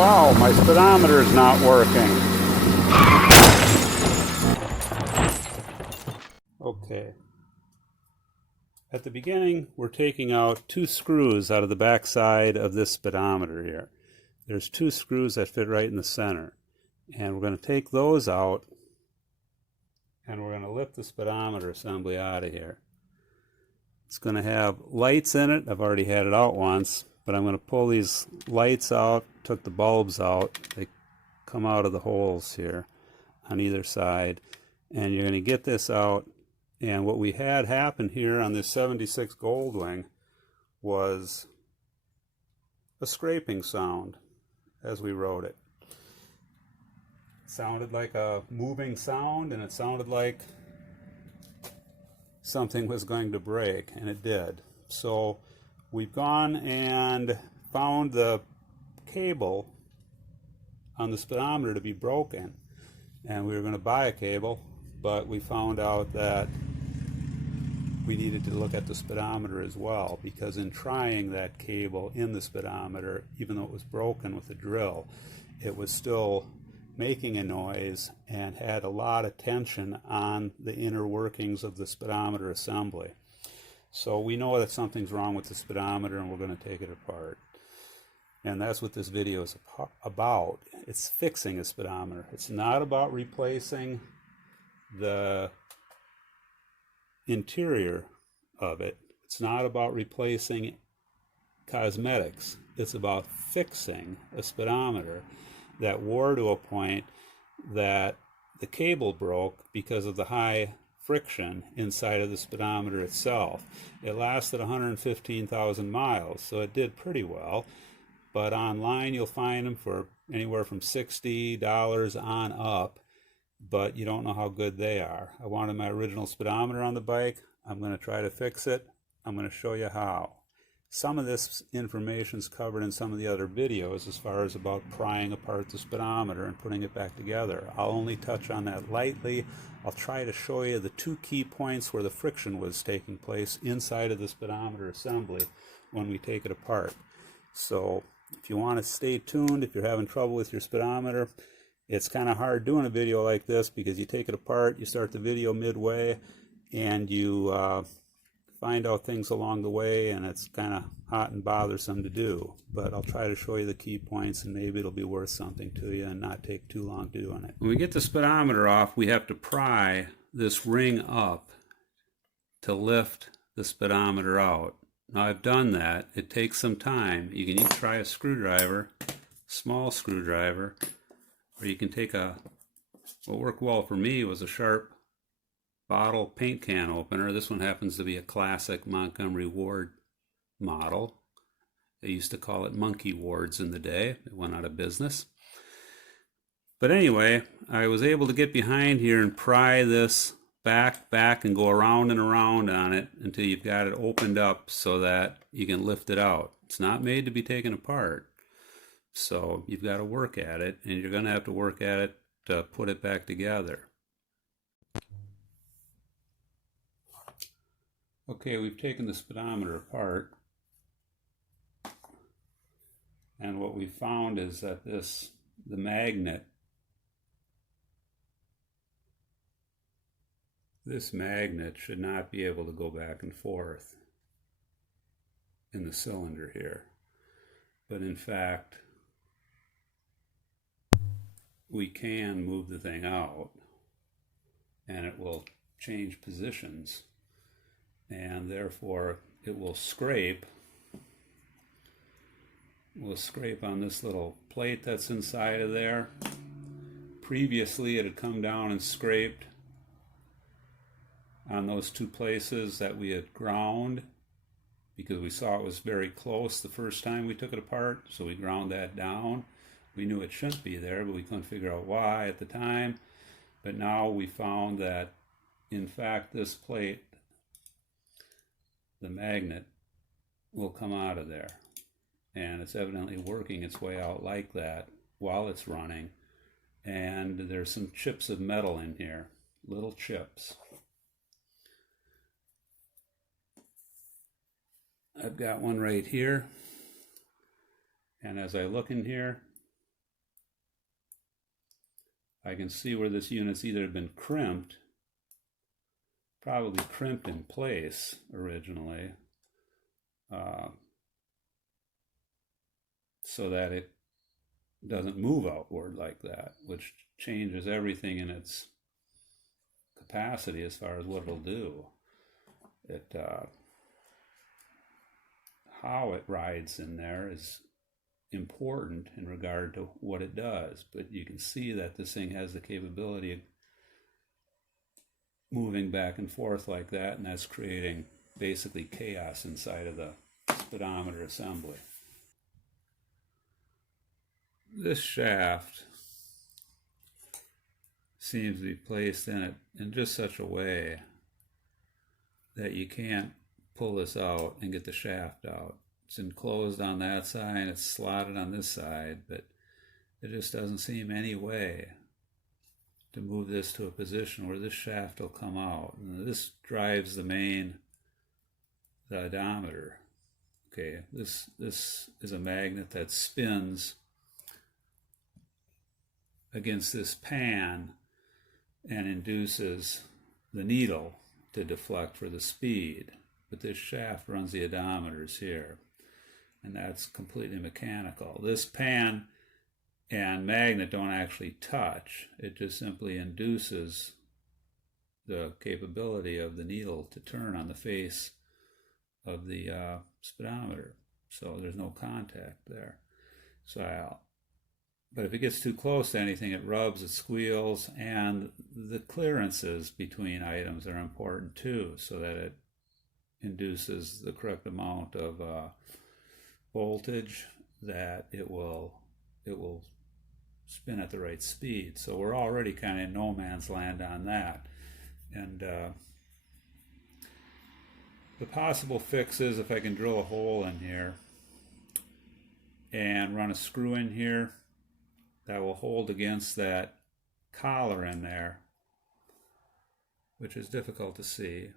Wow, my speedometer is not working. Okay. At the beginning, we're taking out 2 screws out of the back side of this speedometer here. There's 2 screws that fit right in the center. And we're going to take those out, and we're going to lift the speedometer assembly out of here. It's going to have lights in it. I've already had it out once, but I'm going to pull these lights out, took the bulbs out. They come out of the holes here on either side. And you're going to get this out. And what we had happen here on this 76 Goldwing was a scraping sound as we rode it. It sounded like a moving sound, and it sounded like something was going to break, and it did. So we've gone and found the cable on the speedometer to be broken, and we were going to buy a cable, but we found out that we needed to look at the speedometer as well, because in trying that cable in the speedometer, even though it was broken with a drill, it was still making a noise and had a lot of tension on the inner workings of the speedometer assembly. So we know that something's wrong with the speedometer, and we're going to take it apart. And that's what this video is about. It's fixing a speedometer. It's not about replacing the interior of it. It's not about replacing cosmetics. It's about fixing a speedometer that wore to a point that the cable broke because of the high friction inside of the speedometer itself. It lasted 115,000 miles, so it did pretty well. But online you'll find them for anywhere from $60 on up, but you don't know how good they are. I wanted my original speedometer on the bike. I'm going to try to fix it. I'm going to show you how. Some of this information is covered in some of the other videos as far as about prying apart the speedometer and putting it back together. I'll only touch on that lightly. I'll try to show you the 2 key points where the friction was taking place inside of the speedometer assembly when we take it apart. So if you want to stay tuned, if you're having trouble with your speedometer, it's kind of hard doing a video like this because you take it apart, you start the video midway, and you find out things along the way, and it's kind of hot and bothersome to do. But I'll try to show you the key points, and maybe it'll be worth something to you and not take too long doing it. When we get the speedometer off, we have to pry this ring up to lift the speedometer out. Now I've done that. It takes some time. You can either try a screwdriver, small screwdriver, or you can take what worked well for me was a sharp bottle paint can opener. This one happens to be a classic Montgomery Ward model. They used to call it monkey wards in the day. It went out of business. But anyway, I was able to get behind here and pry this back, and go around and around on it until you've got it opened up so that you can lift it out. It's not made to be taken apart. So you've got to work at it, and you're going to have to work at it to put it back together. Okay, we've taken the speedometer apart, and what we found is that the magnet, this magnet should not be able to go back and forth in the cylinder here. But in fact, we can move the thing out, and it will change positions, and therefore it will scrape. We'll scrape on this little plate that's inside of there. Previously it had come down and scraped on those 2 places that we had ground because we saw it was very close the first time we took it apart, so we ground that down. We knew it shouldn't be there, but we couldn't figure out why at the time. But now we found that in fact this plate, the magnet, will come out of there, and it's evidently working its way out like that while it's running. And there's some chips of metal in here, little chips. I've got one right here, and as I look in here, I can see where this unit's either been crimped, probably crimped in place originally, so that it doesn't move outward like that, which changes everything in its capacity as far as what it'll do. How it rides in there is important in regard to what it does, but you can see that this thing has the capability of moving back and forth like that, and that's creating basically chaos inside of the speedometer assembly. This shaft seems to be placed in it in just such a way that you can't pull this out and get the shaft out. It's enclosed on that side, it's slotted on this side, but there just doesn't seem any way to move this to a position where this shaft will come out. And this drives the odometer. Okay, this is a magnet that spins against this pan and induces the needle to deflect for the speed. But this shaft runs the odometers here, and that's completely mechanical. This pan and magnet don't actually touch. It just simply induces the capability of the needle to turn on the face of the speedometer. So there's no contact there. But if it gets too close to anything, it rubs, it squeals, and the clearances between items are important too, so that it induces the correct amount of voltage that it will spin at the right speed. So we're already kind of in no man's land on that. And the possible fix is if I can drill a hole in here and run a screw in here that will hold against that collar in there, which is difficult to see.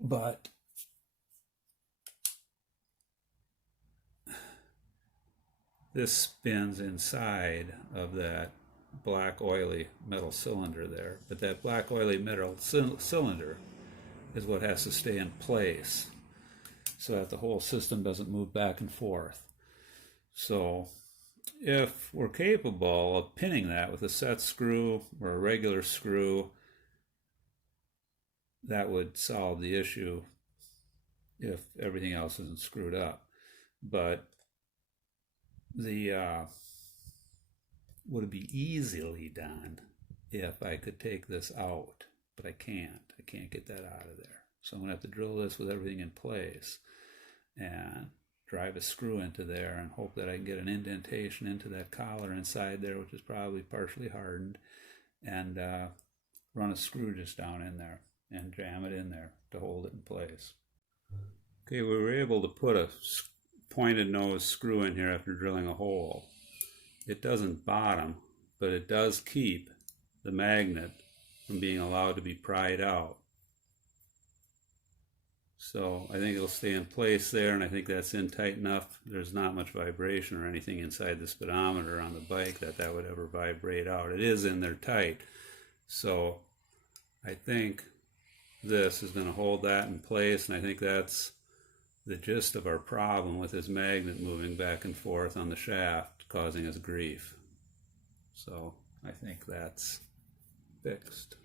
But this spins inside of that black oily metal cylinder there. But that black oily metal cylinder is what has to stay in place so that the whole system doesn't move back and forth. So if we're capable of pinning that with a set screw or a regular screw, that would solve the issue if everything else isn't screwed up. But would it be easily done if I could take this out? But I can't. I can't get that out of there. So I'm going to have to drill this with everything in place and drive a screw into there and hope that I can get an indentation into that collar inside there, which is probably partially hardened, and run a screw just down in there and jam it in there to hold it in place. Okay, we were able to put a pointed nose screw in here after drilling a hole. It doesn't bottom, but it does keep the magnet from being allowed to be pried out. So I think it'll stay in place there, and I think that's in tight enough. There's not much vibration or anything inside the speedometer on the bike that would ever vibrate out. It is in there tight. So I think this is going to hold that in place, and I think that's the gist of our problem with this magnet moving back and forth on the shaft, causing us grief. So I think that's fixed.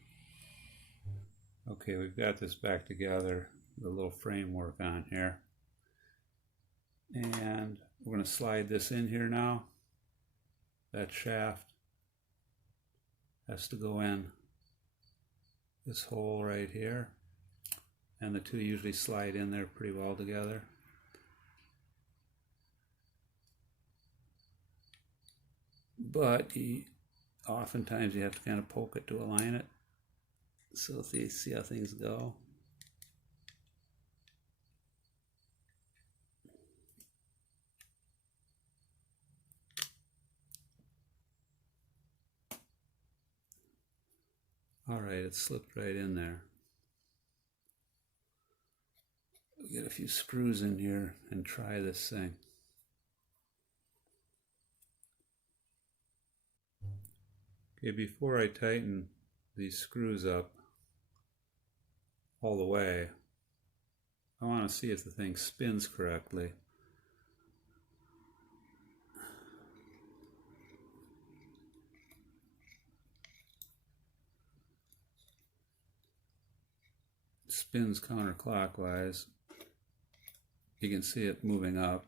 Okay, we've got this back together, the little framework on here. And we're going to slide this in here now. That shaft has to go in this hole right here. And the two usually slide in there pretty well together. But oftentimes you have to kind of poke it to align it. So see how things go. All right, it slipped right in there. We'll get a few screws in here and try this thing. Okay, before I tighten these screws up all the way, I want to see if the thing spins correctly. It spins counterclockwise. You can see it moving up.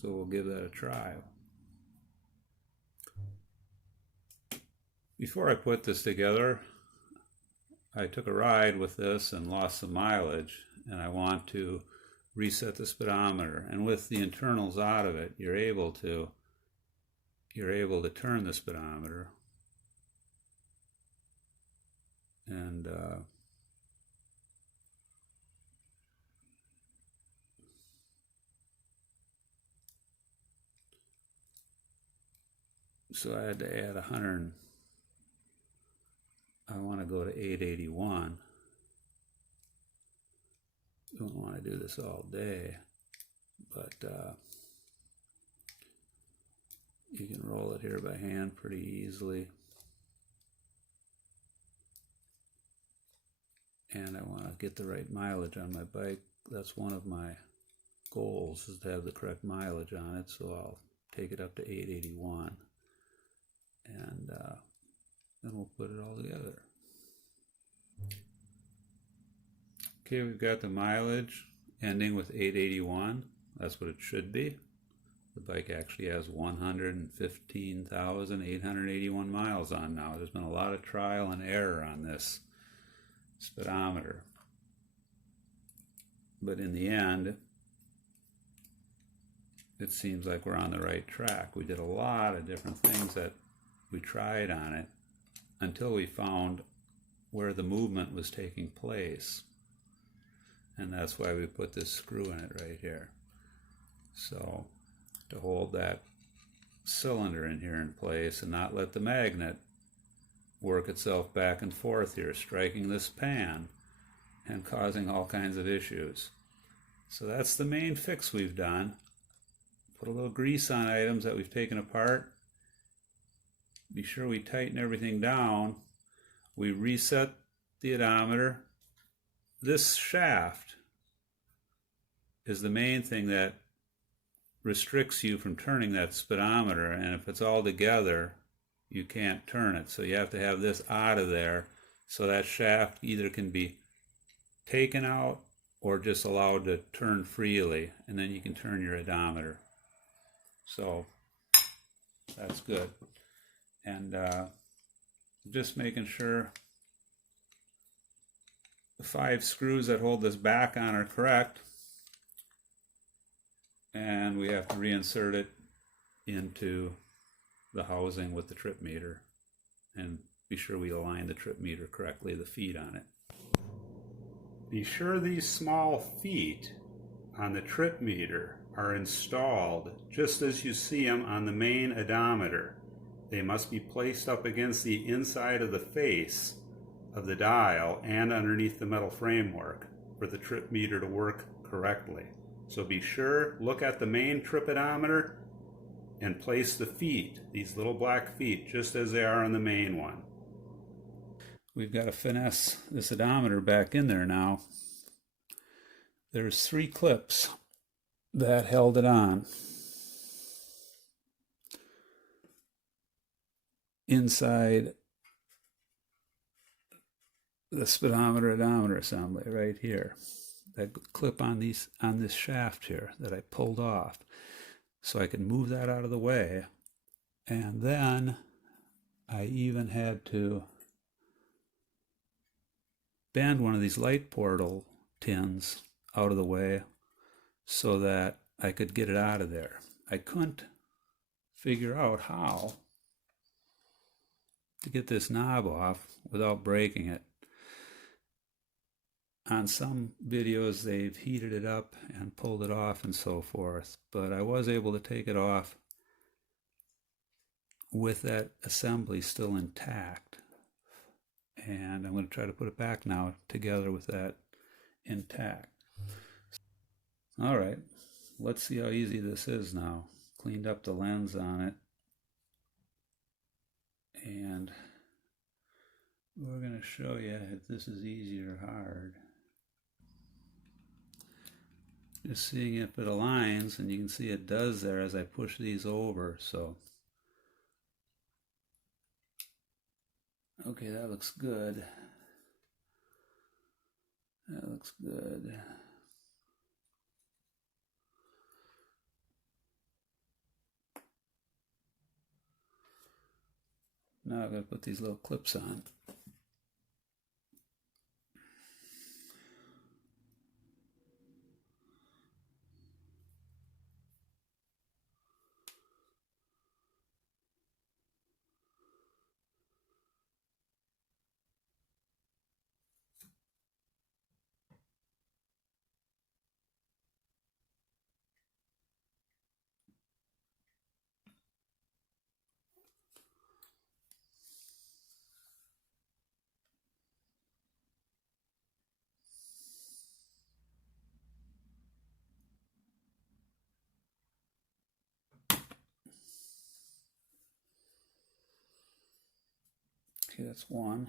So we'll give that a try. Before I put this together, I took a ride with this and lost some mileage, and I want to reset the speedometer. And with the internals out of it, you're able to turn the speedometer. And so I had to add 100. I want to go to 881. Don't want to do this all day, but you can roll it here by hand pretty easily. And I want to get the right mileage on my bike. That's one of my goals, is to have the correct mileage on it, so I'll take it up to 881. And then we'll put it all together. Okay, we've got the mileage ending with 881. That's what it should be. The bike actually has 115,881 miles on now. There's been a lot of trial and error on this speedometer. But in the end, it seems like we're on the right track. We did a lot of different things that we tried on it until we found where the movement was taking place. And that's why we put this screw in it right here. So to hold that cylinder in here in place and not let the magnet work itself back and forth here, striking this pan and causing all kinds of issues. So that's the main fix we've done. Put a little grease on items that we've taken apart. Be sure we tighten everything down. We reset the odometer. This shaft is the main thing that restricts you from turning that speedometer, and if it's all together, you can't turn it. So you have to have this out of there so that shaft either can be taken out or just allowed to turn freely, and then you can turn your odometer. So that's good. And just making sure the 5 screws that hold this back on are correct, and we have to reinsert it into the housing with the trip meter, and be sure we align the trip meter correctly, the feet on it. Be sure these small feet on the trip meter are installed just as you see them on the main odometer. They must be placed up against the inside of the face of the dial and underneath the metal framework for the trip meter to work correctly. So be sure, look at the main trip odometer and place the feet, these little black feet, just as they are on the main one. We've got to finesse this odometer back in there now. There's 3 clips that held it on inside the speedometer odometer assembly right here. That clip on this shaft here that I pulled off, so I could move that out of the way. And then I even had to bend one of these light portal tins out of the way so that I could get it out of there. I couldn't figure out how to get this knob off without breaking it. On some videos they've heated it up and pulled it off and so forth, but I was able to take it off with that assembly still intact. And I'm going to try to put it back now together with that intact. All right, let's see how easy this is now. cleaned up the lens on it, and we're going to show you if this is easy or hard. Just seeing if it aligns, and you can see it does there as I push these over. So okay, that looks good. That looks good. Now I've got to put these little clips on. Okay, that's one.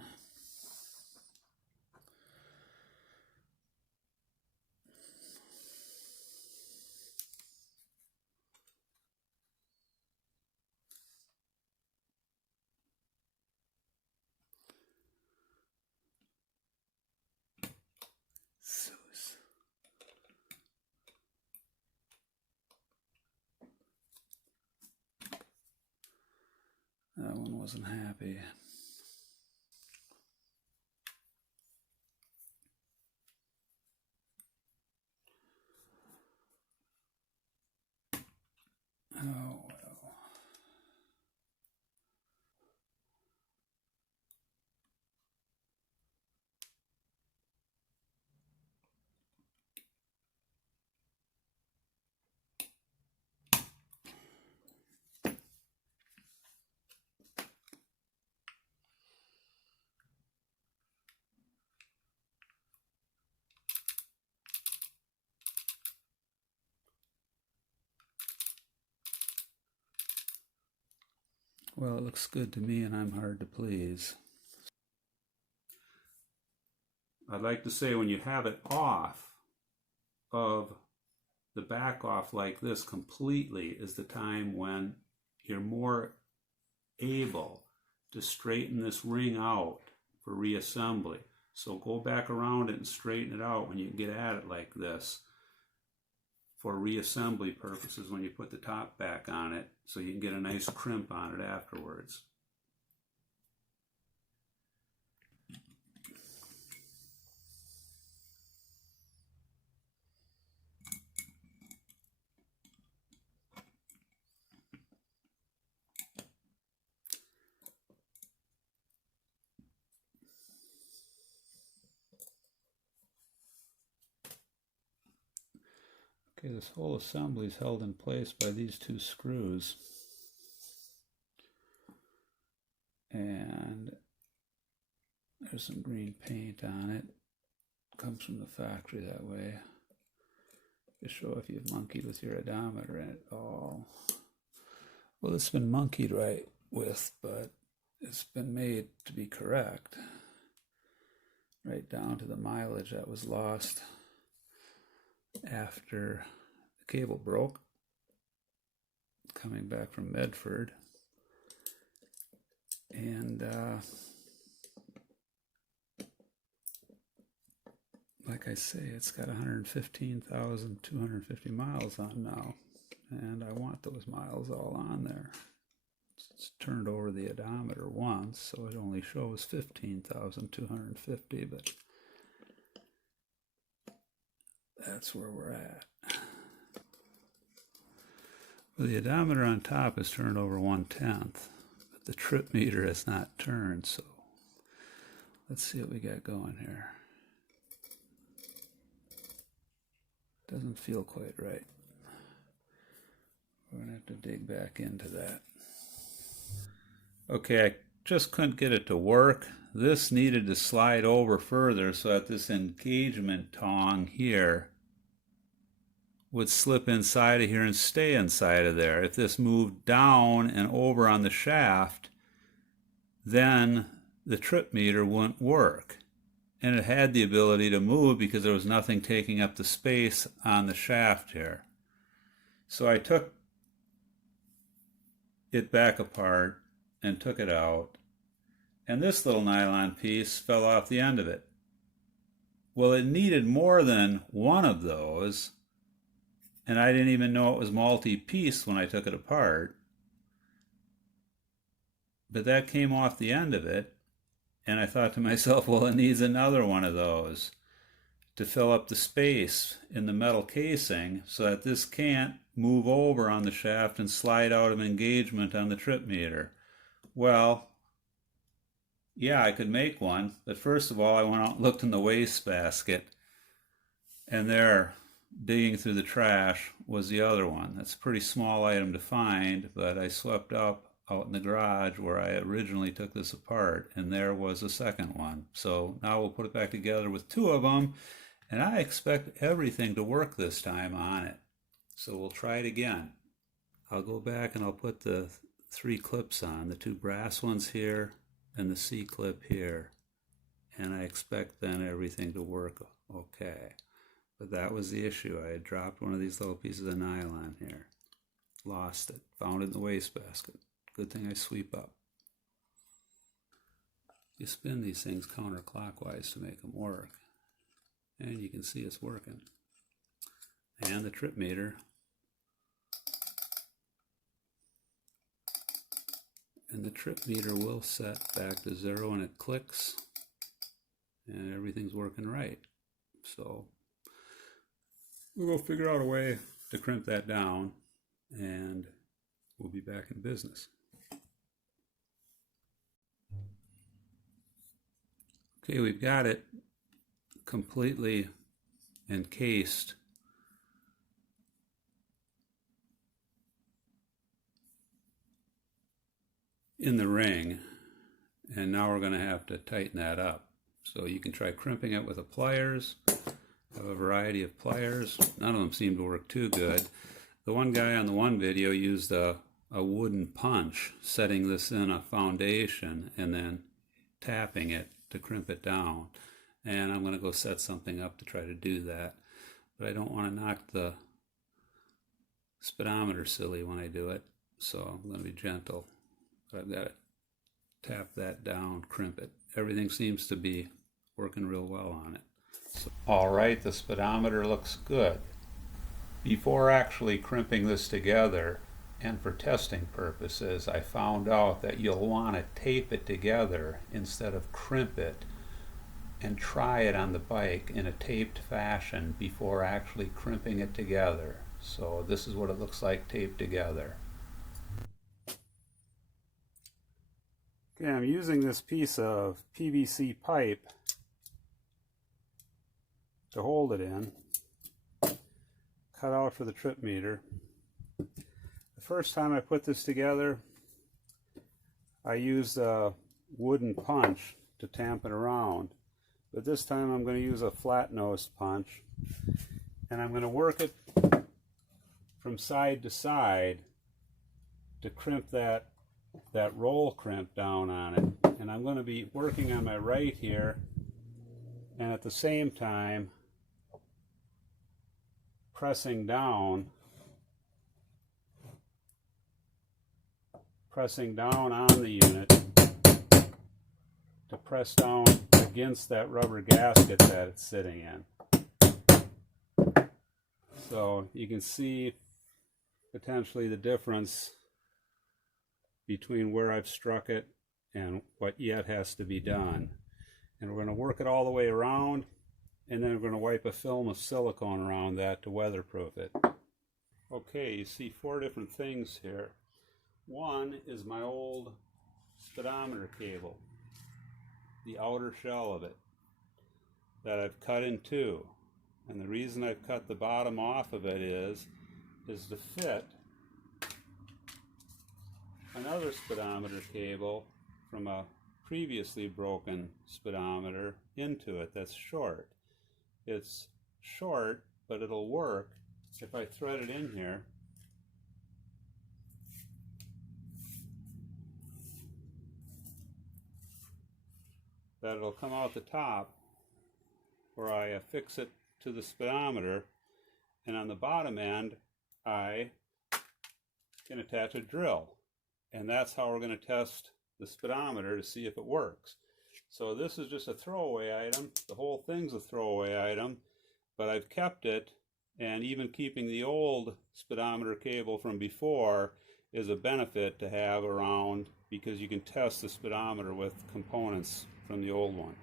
That one wasn't happy. Oh, well. Well, it looks good to me, and I'm hard to please. I'd like to say when you have it off of the back off like this completely is the time when you're more able to straighten this ring out for reassembly. So go back around it and straighten it out when you get at it like this for reassembly purposes when you put the top back on it, so you can get a nice crimp on it afterwards. Okay, this whole assembly is held in place by these two screws. And there's some green paint on it. Comes from the factory that way. To show if you've monkeyed with your odometer at all. Well, it's been monkeyed right with, but it's been made to be correct. Right down to the mileage that was lost after the cable broke, coming back from Medford. And like I say, it's got 115,250 miles on now, and I want those miles all on there. It's turned over the odometer once, so it only shows 15,250, but that's where we're at. Well, the odometer on top is turned over 1/10, but the trip meter has not turned, so let's see what we got going here. Doesn't feel quite right. We're going to have to dig back into that. Okay, I just couldn't get it to work. This needed to slide over further so that this engagement tong here would slip inside of here and stay inside of there. If this moved down and over on the shaft, then the trip meter wouldn't work. And it had the ability to move because there was nothing taking up the space on the shaft here. So I took it back apart and took it out, and this little nylon piece fell off the end of it. Well, it needed more than one of those, and I didn't even know it was multi-piece when I took it apart. But that came off the end of it, and I thought to myself, well, it needs another one of those to fill up the space in the metal casing so that this can't move over on the shaft and slide out of engagement on the trip meter. Well, yeah, I could make one, but first of all, I went out and looked in the wastebasket, and there, digging through the trash, was the other one. That's a pretty small item to find, but I swept up out in the garage where I originally took this apart, and there was a second one. So now we'll put it back together with two of them, and I expect everything to work this time on it. So we'll try it again. I'll go back and I'll put the 3 clips on, the 2 brass ones here and the C clip here, and I expect then everything to work okay. But that was the issue. I had dropped one of these little pieces of nylon here, lost it, found it in the wastebasket. Good thing I sweep up. You spin these things counterclockwise to make them work, and you can see it's working. And the trip meter, will set back to 0 when it clicks, and everything's working right. So we'll go figure out a way to crimp that down, and we'll be back in business. Okay, we've got it completely encased in the ring, and now we're going to have to tighten that up. So you can try crimping it with a pliers. I have a variety of pliers. None of them seem to work too good. The one guy on the one video used a wooden punch, setting this in a foundation and then tapping it to crimp it down. And I'm going to go set something up to try to do that. But I don't want to knock the speedometer silly when I do it, so I'm going to be gentle. But I've got to tap that down, crimp it. Everything seems to be working real well on it. So, all right, the speedometer looks good. Before actually crimping this together, and for testing purposes, I found out that you'll want to tape it together instead of crimp it, and try it on the bike in a taped fashion before actually crimping it together. So this is what it looks like taped together. Okay, I'm using this piece of PVC pipe to hold it in, cut out for the trip meter. The first time I put this together, I used a wooden punch to tamp it around, but this time I'm going to use a flat-nosed punch, and I'm going to work it from side to side to crimp that roll crimp down on it. And I'm going to be working on my right here, and at the same time pressing down on the unit to press down against that rubber gasket that it's sitting in. So you can see potentially the difference between where I've struck it and what yet has to be done. And we're going to work it all the way around, and then we're going to wipe a film of silicone around that to weatherproof it. Okay, you see 4 different things here. One is my old speedometer cable, the outer shell of it, that I've cut in 2. And the reason I've cut the bottom off of it is to fit another speedometer cable from a previously broken speedometer into it that's short. It's short, but it'll work if I thread it in here, that it'll come out the top where I affix it to the speedometer, and on the bottom end I can attach a drill, and that's how we're going to test the speedometer to see if it works. So this is just a throwaway item. The whole thing's a throwaway item, but I've kept it, and even keeping the old speedometer cable from before is a benefit to have around, because you can test the speedometer with components from the old one.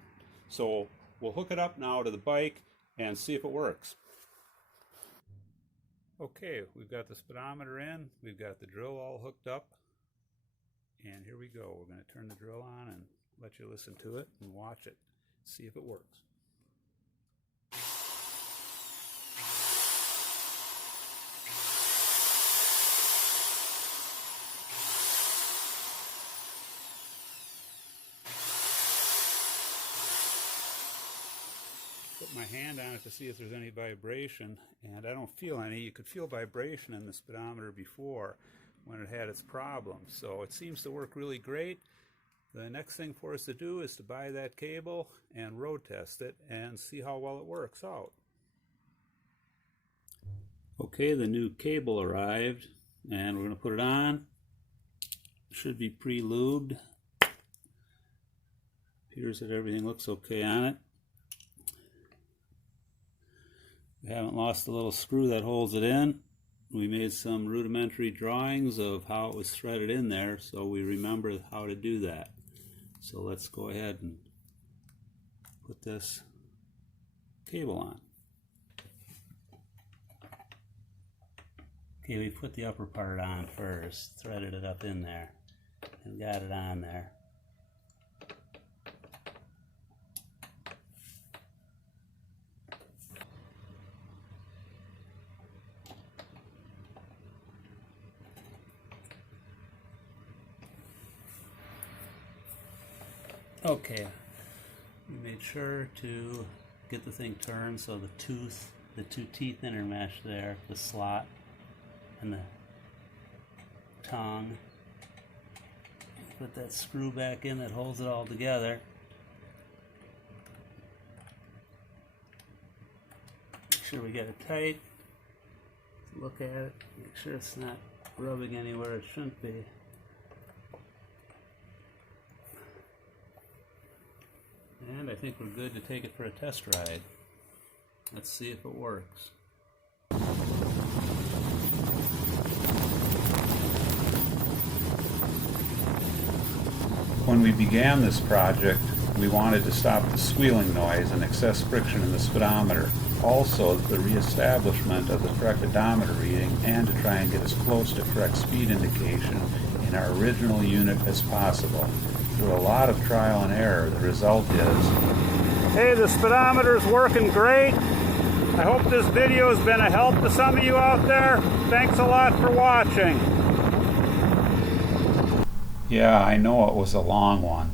So we'll hook it up now to the bike and see if it works. Okay, we've got the speedometer in, we've got the drill all hooked up, and here we go. We're going to turn the drill on and let you listen to it and watch it, see if it works. Put my hand on it to see if there's any vibration, and I don't feel any. You could feel vibration in the speedometer before when it had its problems, so it seems to work really great. The next thing for us to do is to buy that cable and road test it and see how well it works out. Okay, the new cable arrived, and we're going to put it on. It should be pre-lubed. Appears that everything looks okay on it. We haven't lost the little screw that holds it in. We made some rudimentary drawings of how it was threaded in there, so we remember how to do that. So let's go ahead and put this cable on. Okay, we put the upper part on first, threaded it up in there, and got it on there. Okay, we made sure to get the thing turned so the two teeth intermesh there, the slot and the tongue. Put that screw back in that holds it all together. Make sure we get it tight. Look at it, make sure it's not rubbing anywhere it shouldn't be. And I think we're good to take it for a test ride. Let's see if it works. When we began this project, we wanted to stop the squealing noise and excess friction in the speedometer, also the reestablishment of the correct odometer reading, and to try and get as close to correct speed indication in our original unit as possible. Through a lot of trial and error, the result is... Hey, the speedometer's working great. I hope this video has been a help to some of you out there. Thanks a lot for watching. Yeah, I know it was a long one.